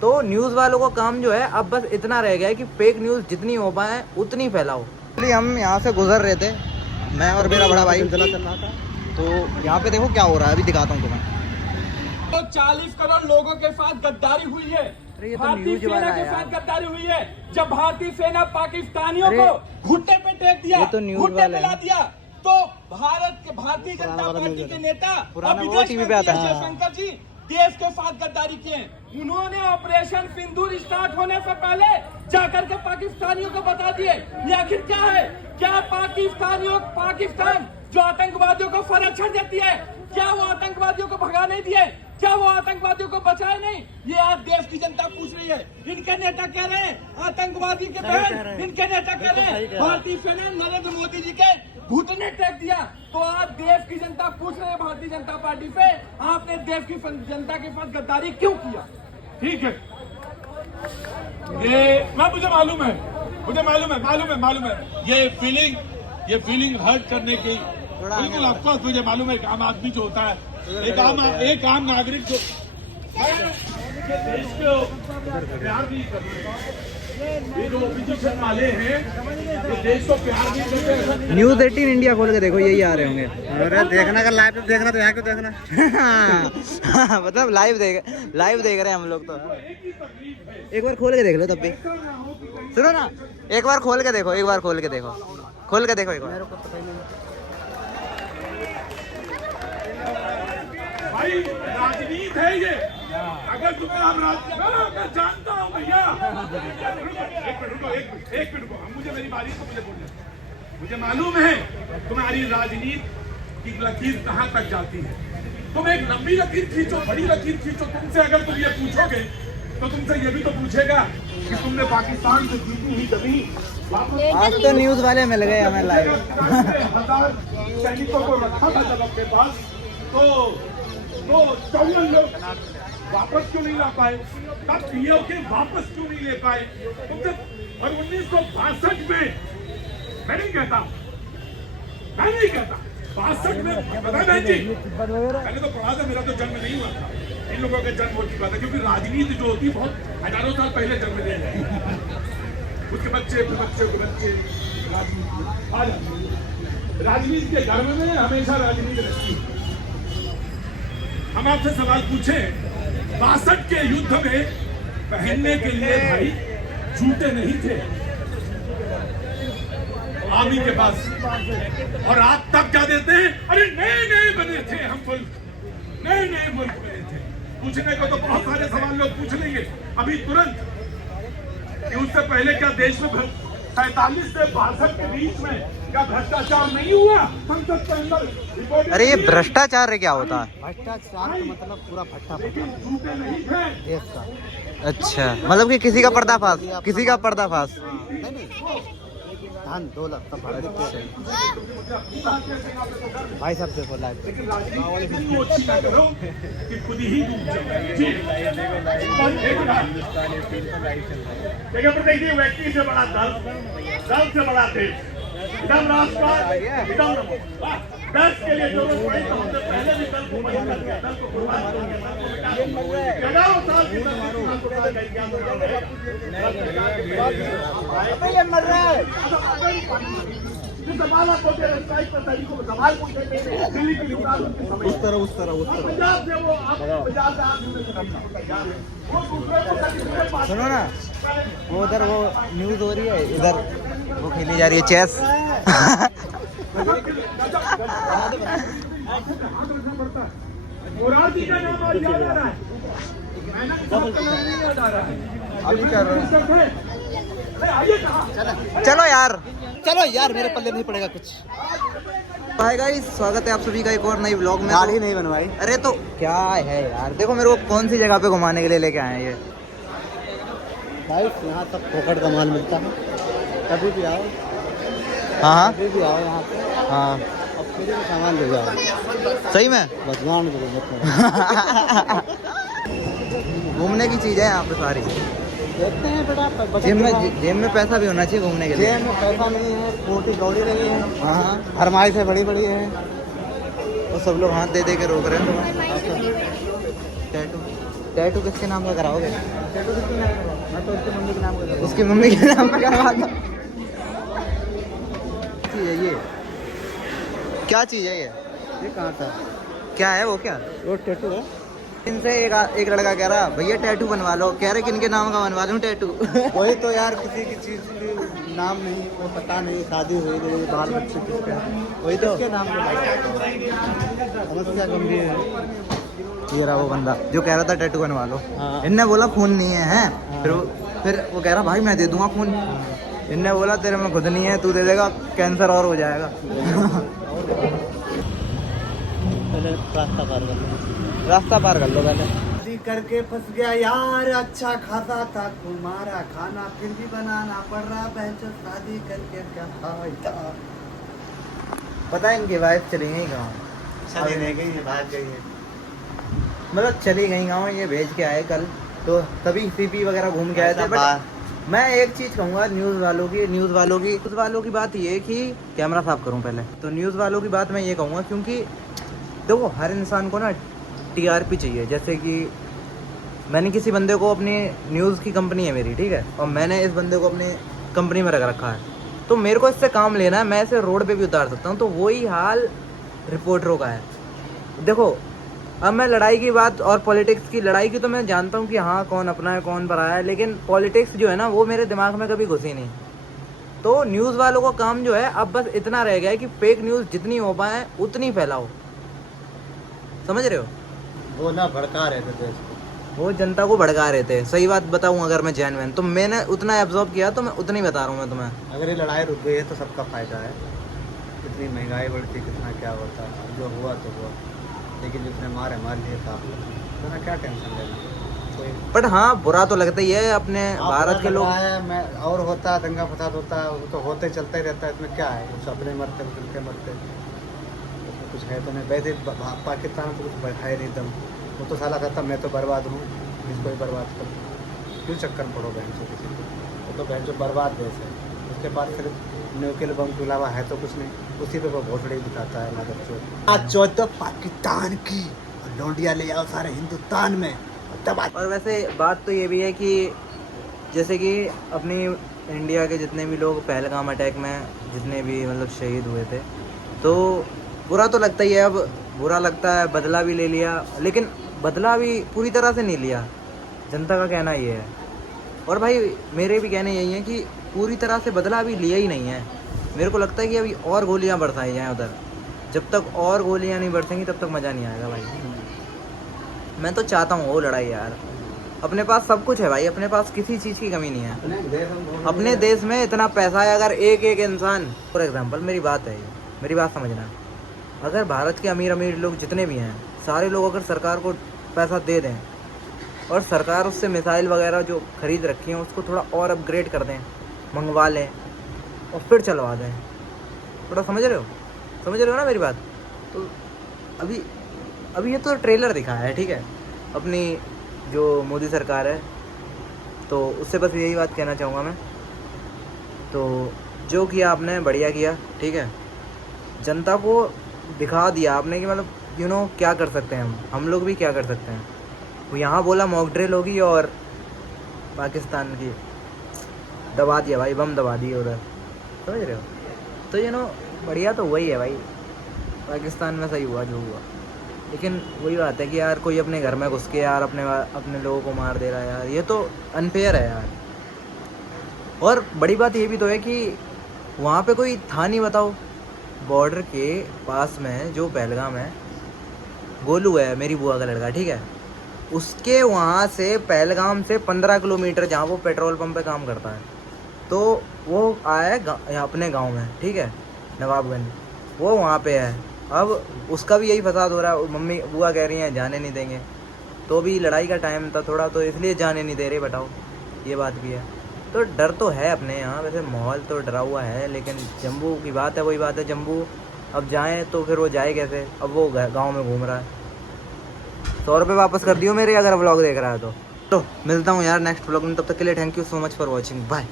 तो न्यूज़ वालों का काम जो है अब बस इतना रह गया है कि फेक न्यूज़ जितनी हो पाए उतनी फैलाओ। इसलिए हम यहाँ से गुजर रहे थे, मैं और मेरा बड़ा भाई चल रहा था। तो यहाँ पे देखो क्या हो रहा है, अभी दिखाता हूँ तुम्हें। तो 40 करोड़ लोगों के साथ गद्दारी हुई है, भारतीय सेना के साथ गद्दारी हुई है। जब भारतीय सेना पाकिस्तानियों को घुटने पे टेक दिया, घुटने पे ला दिया, तो भारतीय जनता पार्टी के नेता और विदेश मंत्री जयशंकर जी देश के साथ गद्दारी किए। उन्होंने ऑपरेशन सिंदूर स्टार्ट होने से पहले जाकर के पाकिस्तानियों को बता दिए ये आखिर क्या है। क्या पाकिस्तान जो आतंकवादियों को संरक्षण देती है, क्या वो आतंकवादियों को भगा नहीं दिए, क्या वो आतंकवादियों को बचाए नहीं? ये आज देश की जनता पूछ रही है। इनके नेता कह रहे हैं आतंकवादी के बहन, इनके नेता कह रहे हैं भारतीय सेना नरेंद्र मोदी जी के घुटने टेक दिया। तो आज देश की जनता पूछ रही है भारतीय जनता पार्टी से, आपने देश की जनता के साथ गद्दारी क्यों किया? ठीक है, ये मुझे मालूम है ये फीलिंग हर्ट करने की, बिल्कुल ऑफकोर्स मुझे मालूम है। एक आम आदमी जो होता है, एक आम नागरिक जो देश को प्यार नहीं करते, ये जो ऑपोजिशन वाले हैं ये देश को प्यार नहीं करते। न्यूज़ 18 इंडिया खोल के देखो, यही आ रहे होंगे। अरे देखना का लाइव देखना तो यहाँ क्यों देखना मतलब लाइव देख रहे हैं हम लोग। तो एक बार खोल के देख लो तब भी, सुनो ना, एक बार खोल के देखो, एक बार खोल के देखो एक बार। भाई राजनीति है ये, अगर तुम्हें आप मैं जानता हूँ भैया। एक मिनट रुको, मुझे मेरी बारी को मुझे बोलने, मुझे मालूम है तुम्हारी राजनीति की लकीर कहाँ तक जाती है। तुम एक लंबी लकीर खींचो, बड़ी लकीर खींचो। तुमसे अगर तुम ये पूछोगे तो तुमसे ये भी तो पूछेगा कि तुमने पाकिस्तान से जीती हुई जमीन आज तो न्यूज़ वाले मिल गए हमें लाइव। 1000 सैनिकों को रखा था जब अपने पास, तो 54 लोग वापस क्यों नहीं ला पाए? तब पीओके वापस क्यों नहीं ले पाए तुमसे? और 1962 में मैं नहीं कहता 62 में पता है बहन जी, पहले तो पढ़ा था, मेरा तो जन्म नहीं हुआ था, इन लोगों का जन्म हो चुका था। क्योंकि राजनीति जो होती बहुत हजारों साल पहले जन्म ले जाए, उसके बच्चे राजनीति के घर में हमेशा राजनीति रहती है। हम आपसे सवाल पूछें, 62 के युद्ध में पहनने के लिए भाई जूते नहीं थे आर्मी के पास, और आप तब क्या देते हैं? अरे नए बने थे हम मुल्क, नए मुल्क बने थे। पूछने को तो बहुत सारे सवाल लोग पूछ लेंगे अभी तुरंत कि उससे पहले क्या देश में 47 से 62 के बीच में क्या भ्रष्टाचार नहीं हुआ संसद के अंदर? अरे ये भ्रष्टाचार क्या होता है? भ्रष्टाचार तो मतलब पूरा भट्टा झूठे नहीं थे देश का। अच्छा, मतलब कि किसी का पर्दाफाश। धन दौलत सब भर देते हैं भाई साहब। देखो लाइव खुद ही देखिए, व्यक्ति से बड़ा दल से बड़ा देश, एकदम राष्ट्रवाद, एकदम देश के लिए जरूरत पड़ी तो हमसे पहले भी दल को बंद कर दिया, दल को बर्बाद कर दिया, 11 साल की मर रहा है। उस तरह सुनो ना, वो उधर वो न्यूज़ हो रही है, इधर वो खेली जा रही है चेस। मोरारजी का नाम आज याद आ रहा है, मेहनत का नाम नहीं याद आ रहा है। अभी कर रहे हैं। चलो यार मेरे पल्ले नहीं पड़ेगा कुछ। हाय गाइस, स्वागत है आप सभी का एक और नई व्लॉग में। दाढ़ी नहीं बनवाई। अरे तो क्या है यार, देखो मेरे को कौन सी जगह पे घुमाने के लिए लेके आए हैं ये। गाइस यहाँ तक फोकट का माल मिलता है, कभी भी आओ। हाँ कभी भी आओ यहाँ पे। हाँ, अब फ्री में सामान ले जाओ, सही में बदनाम मत घूमने की चीज़ है यहाँ पे सारी। देखते हैं बेटा, जेब में पैसा भी होना चाहिए घूमने के लिए। जेब में पैसा नहीं है, छोटी दौड़ी रही है, हाँ, फरमाइश है बड़ी है, तो सब लोग हाथ दे के रोक रहे हैं। टैटू टैटू किसके नाम का कराओगे? टैटू किसके नाम का? मैं तो उसके मम्मी के नाम का करूँगा। उसकी मम्मी के नाम पे करवा दो। चीज़ है ये? क्या चीज़ है ये कहाँ था? क्या है वो? क्या वो टैटू है। इनसे एक लड़का कह रहा भैया टैटू बनवा लो, कह रहे किनके नाम का बनवा दूं टैटू? वही तो यार, किसी की चीज़ की नाम नहीं, वो पता नहीं, शादी हुई गई, बाल बच्चे किसके हैं, वही तो किसके नाम पे समस्या गंभीर है। ये रहा वो बंदा जो कह रहा था टैटू बनवा लो। हाँ। इनने बोला खून नहीं है, हैं? हाँ। फिर वो कह रहा भाई मैं दे दूंगा खून। इनने बोला तेरे में खुद नहीं है, तू दे देगा कैंसर और हो जाएगा। पहले रास्ता पार कर लो। रास्ता पार कर लो पहले। शादी करके फंस गया यार, अच्छा खाता था तुम्हारा खाना, फिर भी बनाना पड़ रहा बहन, शादी करके क्या फायदा। पता है इनकी वाइफ चली गई गाँव, चली नहीं गई है, भाग गई है। मतलब चली गई गाँव, ये भेज के आए कल, तो तभी सीपी वगैरह घूम के आए थे। बट मैं एक चीज़ कहूँगा न्यूज़ वालों की बात ये है कि कैमरा साफ करूँ पहले। तो न्यूज़ वालों की बात मैं ये कहूँगा, क्योंकि देखो हर इंसान को ना टीआरपी चाहिए। जैसे कि मैंने किसी बंदे को अपनी न्यूज़ की कंपनी है मेरी, ठीक है, और मैंने इस बंदे को अपनी कंपनी में रख रखा है, तो मेरे को इससे काम लेना है, मैं इसे रोड पे भी उतार सकता हूँ। तो वही हाल रिपोर्टरों का है। देखो अब मैं लड़ाई की बात और पॉलिटिक्स की लड़ाई की तो मैं जानता हूँ कि हाँ कौन अपना है कौन पराया है, लेकिन पॉलिटिक्स जो है ना वो मेरे दिमाग में कभी घुसी नहीं। तो न्यूज़ वालों का काम जो है अब बस इतना रह गया है कि फेक न्यूज़ जितनी हो पाए उतनी फैलाओ, समझ रहे हो? वो ना भड़का रहे थे देश को, वो जनता को भड़का रहे थे। सही बात बताऊँ अगर मैं जेन्युइन, तो मैंने उतना एब्जॉर्ब किया तो मैं उतना ही बता रहा हूँ मैं तुम्हें। अगर ये लड़ाई रुक गई है तो सबका फायदा है। कितनी महंगाई बढ़ती, कितना क्या होता, जो हुआ तो हुआ, लेकिन जिसने मार लिए था, तो ना क्या टेंशन लेना कोई। बट हाँ बुरा तो लगता ही है अपने भारत के लोग। मैं और होता दंगा फसाद होता, वो तो होते चलता ही रहता है, इसमें क्या है, कुछ अपने मरते कुछ उनके मरते, उसमें कुछ है तो नहीं। वैसे पाकिस्तान को कुछ है नहीं दम, वो तो साला कहता मैं तो बर्बाद हूँ, इसको ही बर्बाद करो, क्यों चक्कर में पड़ो बहन से किसी को। वो तो बहन जो बर्बाद देश है, उसके पास सिर्फ न्यूक्लियर बम के अलावा है तो कुछ नहीं, उसी पे वो घोसड़े दिखाता है मदर चोट। आज चौथ तो पाकिस्तान की, और लौंडिया ले जाओ सारे हिंदुस्तान में। और वैसे बात तो ये भी है कि जैसे कि अपनी इंडिया के जितने भी लोग पहलगाम अटैक में जितने भी मतलब शहीद हुए थे, तो बुरा तो लगता ही है। अब बुरा लगता है, बदला भी ले लिया, लेकिन बदला भी पूरी तरह से नहीं लिया, जनता का कहना ये है। और भाई मेरे भी कहने यही है कि पूरी तरह से बदला अभी लिया ही नहीं है। मेरे को लगता है कि अभी और गोलियां बरसाई जाएँ उधर। जब तक और गोलियां नहीं बरसेंगी तब तक मज़ा नहीं आएगा भाई। मैं तो चाहता हूँ वो लड़ाई यार। अपने पास सब कुछ है भाई, अपने पास किसी चीज़ की कमी नहीं है। अपने देश में इतना पैसा है, अगर एक एक इंसान, फॉर एग्जांपल मेरी बात है, मेरी बात समझना, अगर भारत के अमीर लोग जितने भी हैं सारे लोग अगर सरकार को पैसा दे दें और सरकार उससे मिसाइल वगैरह जो खरीद रखी हैं उसको थोड़ा और अपग्रेड कर दें, मंगवा लें और फिर चलवा दें, थोड़ा समझ रहे हो ना मेरी बात? तो अभी ये तो ट्रेलर दिखाया है, ठीक है, अपनी जो मोदी सरकार है, तो उससे बस यही बात कहना चाहूँगा मैं। तो जो किया आपने बढ़िया किया, ठीक है, जनता को दिखा दिया आपने कि मतलब क्या कर सकते हैं हम लोग भी क्या कर सकते हैं। वो यहाँ बोला मॉक ड्रिल होगी और पाकिस्तान की दबा दिया भाई, बम दबा दिए उधर, समझ रहे हो? तो बढ़िया तो वही है भाई, पाकिस्तान में सही हुआ जो हुआ, लेकिन वही बात है कि यार कोई अपने घर में घुस के यार अपने लोगों को मार दे रहा है यार, ये तो अनफेयर है यार। और बड़ी बात ये भी तो है कि वहाँ पे कोई था नहीं, बताओ, बॉर्डर के पास में जो पहलगाम है, गोलू है मेरी बुआ का लड़का, ठीक है, उसके वहाँ से पहलगाम से 15 किलोमीटर जहाँ वो पेट्रोल पंप पे काम करता है, तो वो आया है अपने गांव में, ठीक है, नवाबगंज, वो वहाँ पे है। अब उसका भी यही फसाद हो रहा है, मम्मी बुआ कह रही हैं जाने नहीं देंगे, तो भी लड़ाई का टाइम था थोड़ा, तो इसलिए जाने नहीं दे रहे, बताओ, ये बात भी है। तो डर तो है अपने यहाँ, वैसे माहौल तो डरा हुआ है, लेकिन जम्मू की बात है, वही बात है, जम्मू अब जाएँ तो फिर वो जाए कैसे? अब वो गाँव में घूम रहा है। 100 रुपये वापस कर दियो मेरे अगर व्लॉग देख रहा है तो मिलता हूँ यार नेक्स्ट व्लॉग में, तब तक के लिए thank you so much for watching, bye.